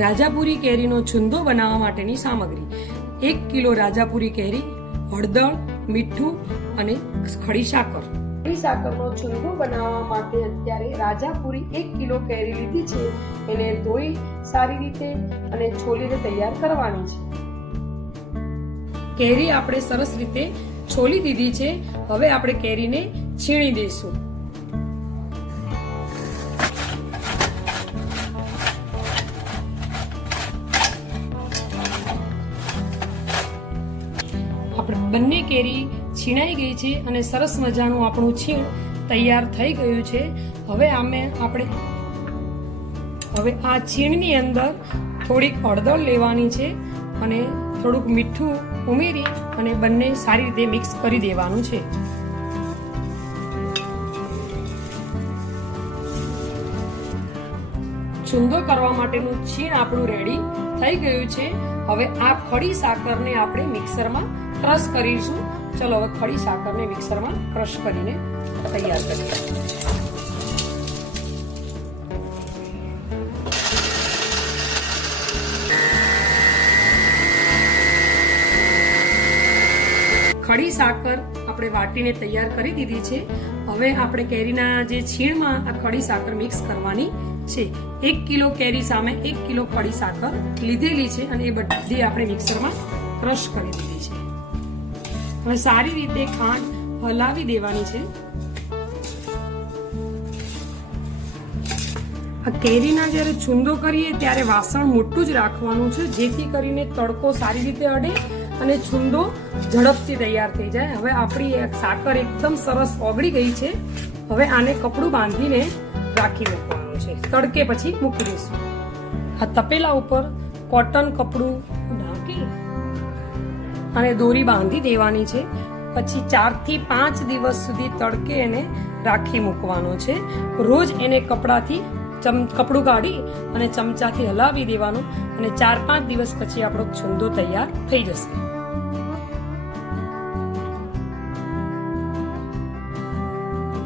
રાજાપુરી કેરીનો છુંદો બનાવવા માટેની સામગ્રી: 1 કિલો રાજાપુરી કેરી, હળદર, મીઠું અને ખડી સાકર. ખડી સાકરનો છુંદો બનાવવા માટે અત્યારે રાજાપુરી 1 કિલો કેરી લીધી છે. એને ધોઈ સારી રીતે અને છોલીને તૈયાર કરવાની છે. કેરી આપણે સરસ રીતે છોલી દીધી છે. હવે આપણે કેરીને છીણી દઈશું. આપણે બંને કેરી છીણાઈ ગઈ છે અને સરસ મજાનું આપણું છીણ તૈયાર થઈ ગયું છે. હવે આ છીણની અંદર થોડીક હળદર લેવાની છે અને થોડુંક મીઠું ઉમેરી અને બંને સારી રીતે મિક્સ કરી દેવાનું છે. છુંદો કરવા માટેનું છીણ આપણું રેડી થઈ ગયું છે. હવે આ ખડી સાકરને આપણે મિક્સરમાં ક્રશ કરીશું. ચલો હવે ખડી સાકરને મિક્સરમાં ક્રશ કરીને તૈયાર કરીએ. ખડી સાકર આપણે વાટીને તૈયાર કરી દીધી છે. હવે આપણે કેરીના જે છીણમાં આ ખડી સાકર મિક્સ કરવાની છે. 1 કિલો કેરી સામે 1 કિલો ખડી સાકર લીધેલી છે અને એ બધી આપણે મિક્સરમાં ક્રશ કરી દીધી છે. હવે સારી રીતે ખાંડ હલાવી દેવાની છે. આ કેરીના જ્યારે છુંદો કરીએ ત્યારે વાસણ મોટું જ રાખવાનું છે, જેથી કરીને તડકો સારી રીતે અડે અને છુંદો ઝડપથી તૈયાર થઈ જાય. હવે આપણી સાકર એકદમ સરસ ઓગળી ગઈ છે. હવે આને કપડું બાંધીને રાખી મૂકવાનું છે. તડકે પછી મૂકી દઈશું. આ તપેલા ઉપર કોટન કપડું ઢાંકી અને દોરી બાંધી દેવાની છે. પછી 4 થી 5 દિવસ સુધી તડકે એને રાખી મૂકવાનું છે. રોજ એને કપડું કાઢી અને ચમચાથી હલાવી દેવાનું અને 4-5 દિવસ પછી આપણો છુંદો તૈયાર થઈ જશે.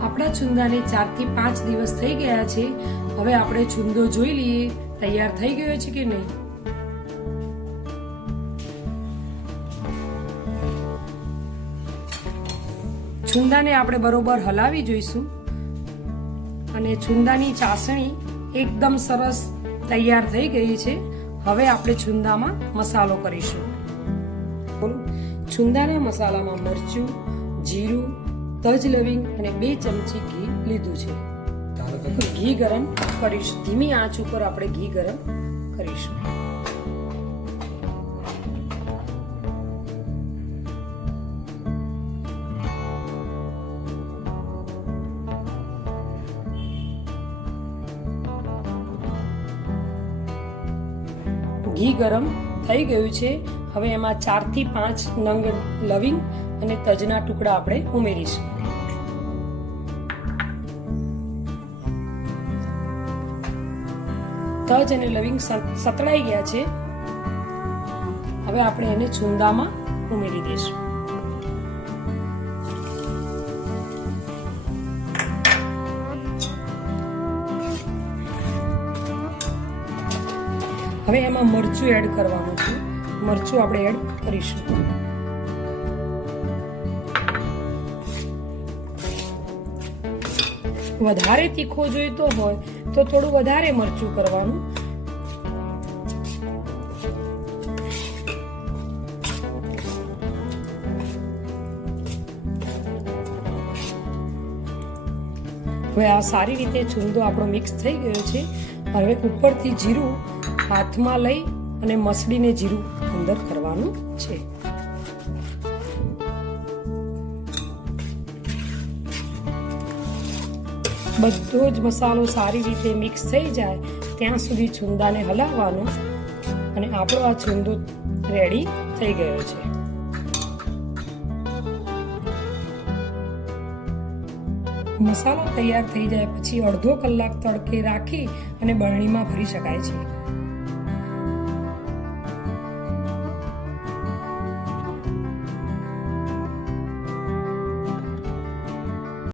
આપણા છુંદાને 4 થી 5 દિવસ થઈ ગયા છે. હવે આપણે છુંદો જોઈ લઈએ તૈયાર થઈ ગયો છે કે નહીં. છુંદાને આપણે બરોબર હલાવી જોઈશું અને છુંદાની ચાસણી એકદમ સરસ તૈયાર થઈ ગઈ છે. હવે આપણે છુંદામાં મસાલો કરીશું. છુંદાના મસાલામાં મરચું, જીરું, તજ લવિંગ અને 2 ચમચી ઘી લીધું છે. ઘી ગરમ કરીશું. ધીમી આંચ ઉપર આપણે ઘી ગરમ કરીશું. ઘી ગરમ થઈ ગયું છે. હવે એમાં 4 થી 5 નંગ લવિંગ અને તજના ટુકડા આપણે ઉમેરીશું. તજ અને લવિંગ સતળાઈ ગયા છે. હવે આપણે એને છુંદામાં ઉમેરી દઈશું. હવે એમાં મરચું એડ કરવાનું છે. મરચું આપણે એડ કરીશું. વધારે તીખો જોઈતો હોય તો થોડું વધારે મરચું કરવાનું. હવે આ સારી રીતે છુંદો આપણો મિક્સ થઈ ગયો છે. હવે ઉપરથી જીરું હાથમાં લઈ અને મસળીને જીરું અંદર કરવાનું છે. બધો જ મસાલો સારી રીતે મિક્સ થઈ જાય ત્યાં સુધી છુંદાને હલાવવાનો અને આપણો આ છુંદો રેડી થઈ ગયો છે. મસાલો તૈયાર થઈ જાય પછી અડધો કલાક તડકે રાખી અને બરણીમાં ભરી શકાય છે.